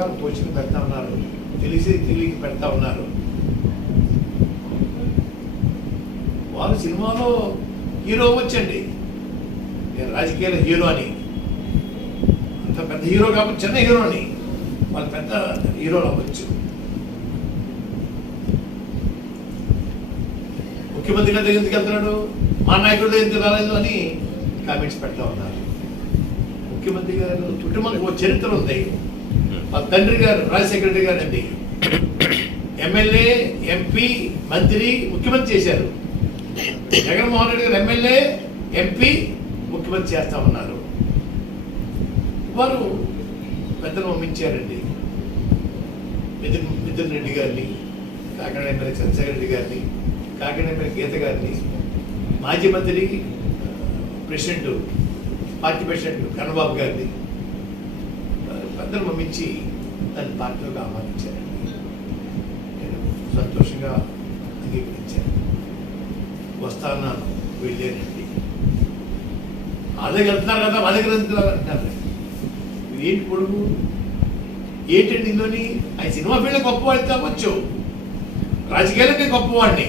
రకరకాల కోచింగ్ పెడతా ఉన్నారు, తెలియక పెడతా ఉన్నారు. వాళ్ళు సినిమాలో హీరో వచ్చండి, నేను రాజకీయాల హీరో అని, అంత పెద్ద హీరో కాబట్టి చిన్న హీరో అని, వాళ్ళు పెద్ద హీరోలు అవ్వచ్చు. ముఖ్యమంత్రి గారి దగ్గరికి వెళ్తున్నాడు, మా నాయకుడి దగ్గరికి రాలేదు అని కామెంట్స్ పెడతా ఉన్నారు. ముఖ్యమంత్రి గారు కుటుంబానికి ఒక చరిత్ర ఉంది. వాళ్ళ తండ్రి గారు రాజశేఖర రెడ్డి గారు అండి ఎమ్మెల్యే, ఎంపీ, మంత్రి, ముఖ్యమంత్రి చేశారు. జగన్మోహన్ రెడ్డి గారు ఎమ్మెల్యే, ఎంపీ, ముఖ్యమంత్రి చేస్తా ఉన్నారు. వారు పెద్దలు పంపించారండి. మిథున్ రెడ్డి గారిని, కాకినాడ ఎమ్మెల్యే చంద్రశేఖర రెడ్డి గారిని, కాకినాడ ఎమ్మెల్యే గీత గారిని, మాజీ మంత్రి ప్రెసిడెంట్, పార్టీ ప్రెసిడెంట్ కన్నబాబు గారిని పెద్దలు పంపించి దాన్ని పార్టీలోకి ఆహ్వానించారండి. నేను సంతోషంగా అంగీకరించాను. వస్తాను, వెళ్ళానండి. అదే వెళ్తున్నారు కదా, మా దగ్గర వెళ్తున్నారు అంటారు. ఏంటి పొడుగు, ఏంటండి ఇందులోని? ఆయన సినిమా ఫీల్డ్ గొప్పవాడి కావచ్చు, రాజకీయాలకే గొప్పవాడిని.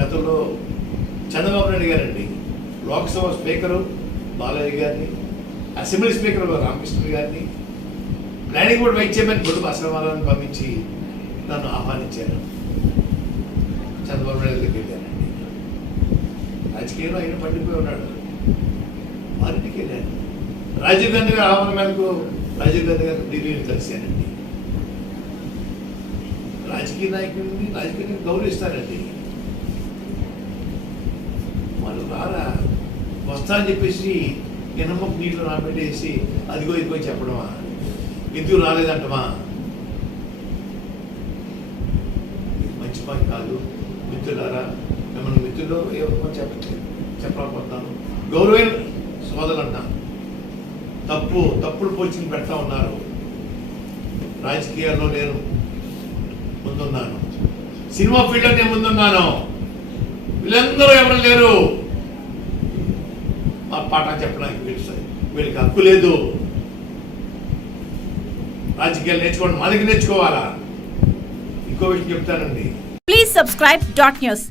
గతంలో చంద్రబాబు నాయుడు గారండి లోక్సభ స్పీకరు బాలయ్య గారిని, అసెంబ్లీ స్పీకర్ రామకృష్ణ గారిని, ప్లానింగ్ బోర్డు వైస్ చైర్మన్ బొడ్డు అసలమాలని పంపించి నన్ను ఆహ్వానించారు. చంద్రబాబు నాయుడు దగ్గరికి వెళ్ళానండి. రాజకీయంలో ఆయన పడిపోయి ఉన్నాడు, వారింటికి వెళ్ళాను. రాజీవ్ గాంధీ గారి ఆహ్వానం మేరకు రాజీవ్ గాంధీ గారు ఢిల్లీని కలిశానండి. రాజకీయ నాయకుడిని రాజకీయాన్ని గౌరవిస్తారండి. వాళ్ళు రారా, వస్తా అని చెప్పేసి ఎనమ్మకు నీటిలో నాపెట్టేసి అదిగో ఇదిగో చెప్పడమా, ఎందుకు రాలేదంటమా, మంచి పని కాదు. మిత్రులారా, మిమ్మల్ని మిత్రులు ఏమో చెప్పలేకపోతాను. గౌరవైన సోదరులు అంటాను. తప్పుడు పోస్టింగ్ పెడతా ఉన్నారు. రాజకీయాల్లో నేను ముందున్నాను, సినిమా ఫీల్డ్లో నేను ముందున్నాను. వీళ్ళందరూ ఎవరు లేరు మా పాఠం చెప్పడానికి. వీళ్ళకి హక్కు లేదు. రాజకీయాలు నేర్చుకోండి, మా దగ్గర నేర్చుకోవాలా. ఇంకో విషయం చెప్తానండి. Please subscribe .news.